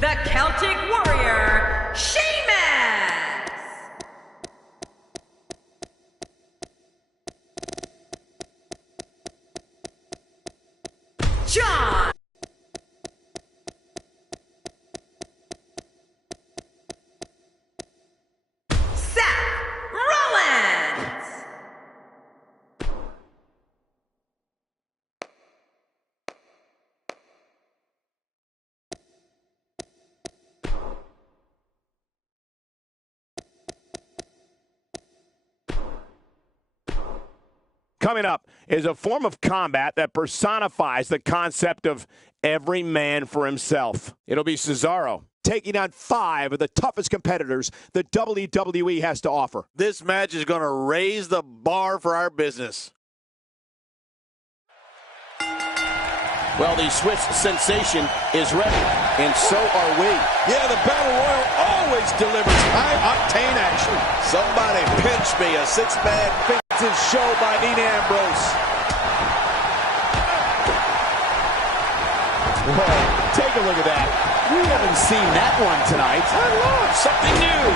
the Celtic Warrior, Sheamus! John! Coming up is a form of combat that personifies the concept of every man for himself. It'll be Cesaro taking on 5 of the toughest competitors the WWE has to offer. This match is going to raise the bar for our business. Well, the Swiss sensation is ready, and so are we. Yeah, the Battle Royal always delivers high-octane action. Somebody pinch me a 6-man fixes show by Dean Ambrose. Whoa, take a look at that. We haven't seen that one tonight. I love something new.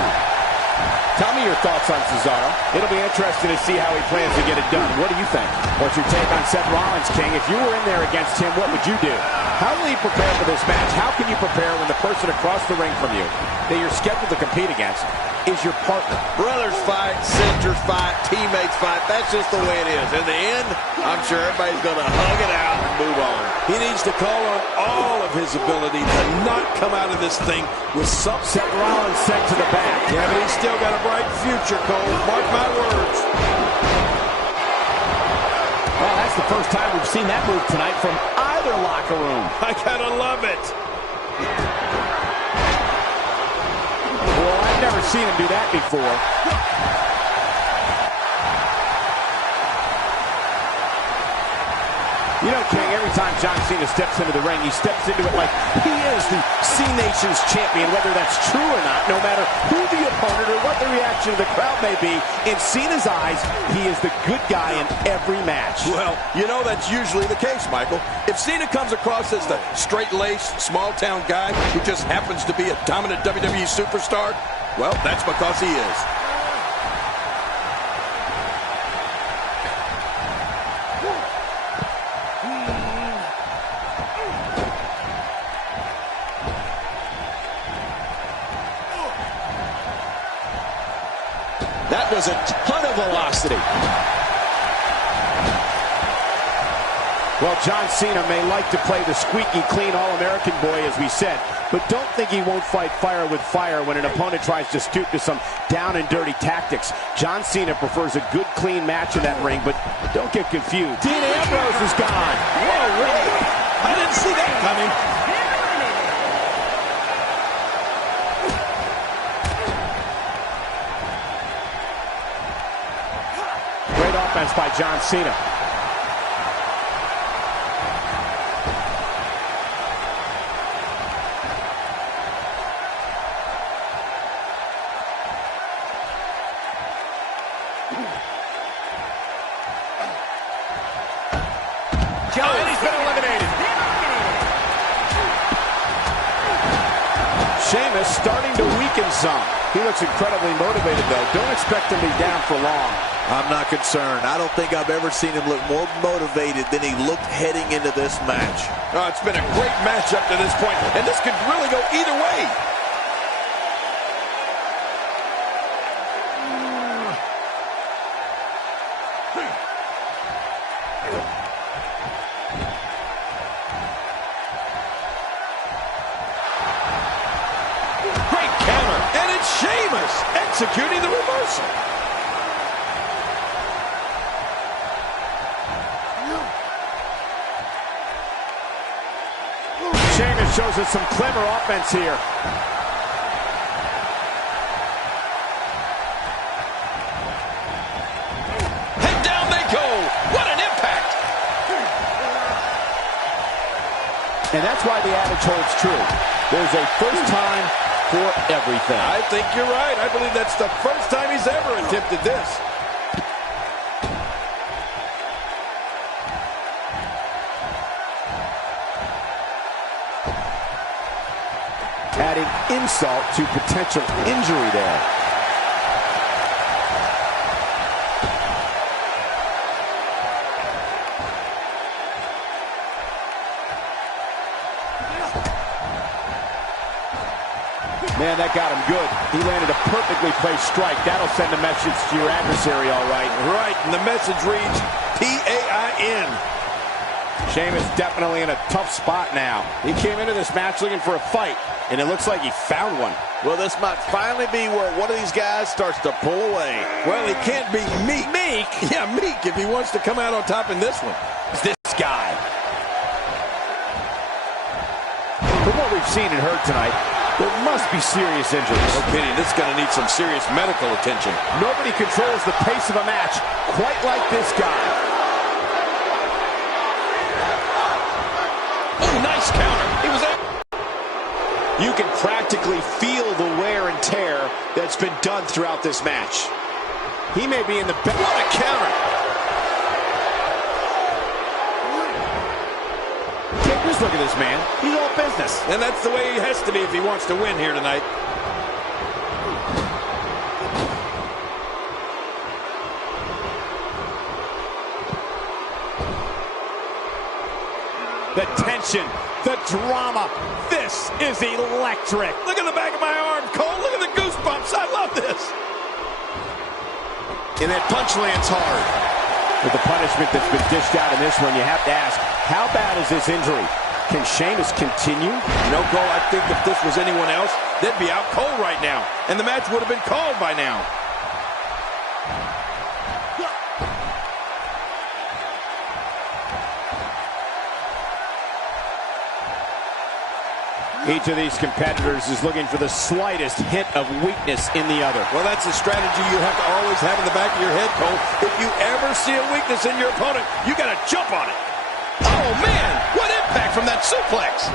Tell me your thoughts on Cesaro. It'll be interesting to see how he plans to get it done. What do you think? What's your take on Seth Rollins, King? If you were in there against him, what would you do? How will he prepare for this match? How can you prepare when the person across the ring from you that you're scheduled to compete against is your partner? Brothers fight, sisters fight, teammates fight. That's just the way it is. In the end, I'm sure everybody's going to hug it out and move on. He needs to call on all of his ability to not come out of this thing with some... Seth Rollins sent to the back. Yeah, but he's still got a bright future, Cole. Mark my words. Well, that's the first time we've seen that move tonight from either locker room. I gotta love it. Well, I've never seen him do that before. You know, King, every time John Cena steps into the ring, he steps into it like he is the C-Nation's champion, whether that's true or not, no matter who the opponent or what the reaction of the crowd may be. In Cena's eyes, he is the good guy in every match. Well, you know that's usually the case, Michael. If Cena comes across as the straight-laced, small-town guy who just happens to be a dominant WWE superstar, well, that's because he is. That was a ton of velocity. Well, John Cena may like to play the squeaky clean All-American boy, as we said, but don't think he won't fight fire with fire when an opponent tries to stoop to some down-and-dirty tactics. John Cena prefers a good, clean match in that ring, but don't get confused. Dean Ambrose is gone. Whoa, really? I didn't see that coming. Great offense by John Cena. And he's been eliminated. Sheamus starting to weaken some. He looks incredibly motivated, though. Don't expect him to be down for long. I'm not concerned. I don't think I've ever seen him look more motivated than he looked heading into this match. Oh, it's been a great match up to this point, and this could really go either way. Great counter, and it's Sheamus executing the reversal. Sheamus shows us some clever offense here. And down they go. What an impact. And that's why the adage holds true. There's a first time for everything. I think you're right. I believe that's the first time he's ever attempted this. adding insult to potential injury there. Man, that got him good. He landed a perfectly placed strike. That'll send a message to your adversary, all right. Right, and the message reads P-A-I-N. Sheamus definitely in a tough spot now. He came into this match looking for a fight, and it looks like he found one. Well, this might finally be where one of these guys starts to pull away. Well, he can't be meek. Meek? Yeah, meek if he wants to come out on top in this one. It's this guy. From what we've seen and heard tonight, there must be serious injuries. No kidding, this is going to need some serious medical attention. Nobody controls the pace of a match quite like this guy. Oh, nice counter. He was able. You can practically feel the wear and tear that's been done throughout this match. He may be in the best. What a counter. Take this look at this man. He's all business. And that's the way he has to be if he wants to win here tonight. The tension, the drama. This is electric. Look at the back of my arm, Cole. Look at the goosebumps. I love this. And that punch lands hard. With the punishment that's been dished out in this one, you have to ask, how bad is this injury? Can Sheamus continue? You know, Cole, I think if this was anyone else, they'd be out cold right now. And the match would have been called by now. Each of these competitors is looking for the slightest hint of weakness in the other. Well, that's a strategy you have to always have in the back of your head, Cole. If you ever see a weakness in your opponent, you got to jump on it. Oh, man, what impact from that suplex.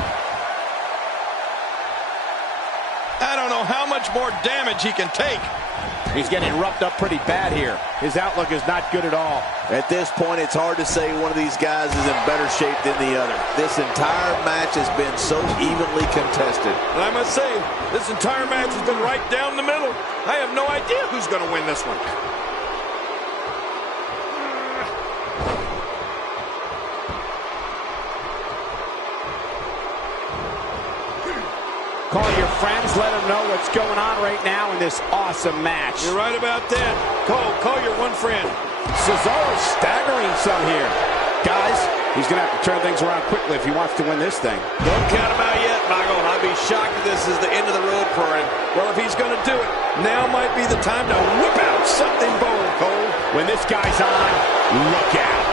I don't know how much more damage he can take. He's getting roughed up pretty bad here. His outlook is not good at all. At this point, it's hard to say one of these guys is in better shape than the other. This entire match has been so evenly contested. And I must say, this entire match has been right down the middle. I have no idea who's going to win this one. Call your friends, let them know what's going on right now in this awesome match. You're right about that. Call your one friend. Cesaro's staggering some here. Guys, he's going to have to turn things around quickly if he wants to win this thing. Don't count him out yet, Michael. I'd be shocked if this is the end of the road for him. Well, if he's going to do it, now might be the time to whip out something bold, Cole. When this guy's on, look out.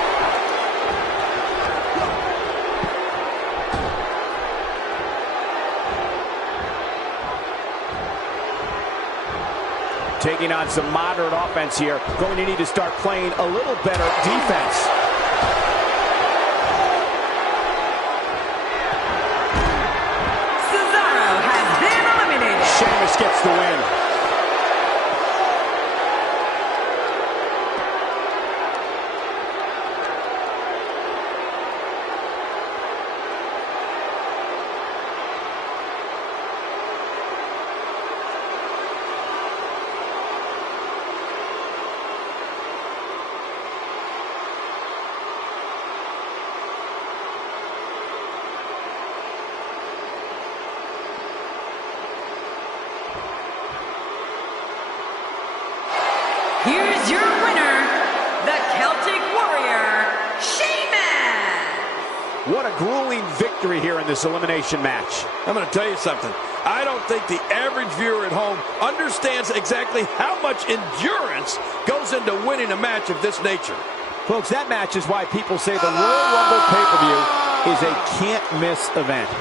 Taking on some moderate offense here. Going to need to start playing a little better defense. Cesaro has been eliminated. Sheamus gets the win. Here's your winner, the Celtic Warrior, Sheamus. What a grueling victory here in this elimination match. I'm going to tell you something. I don't think the average viewer at home understands exactly how much endurance goes into winning a match of this nature. Folks, that match is why people say the Royal Rumble pay-per-view is a can't-miss event.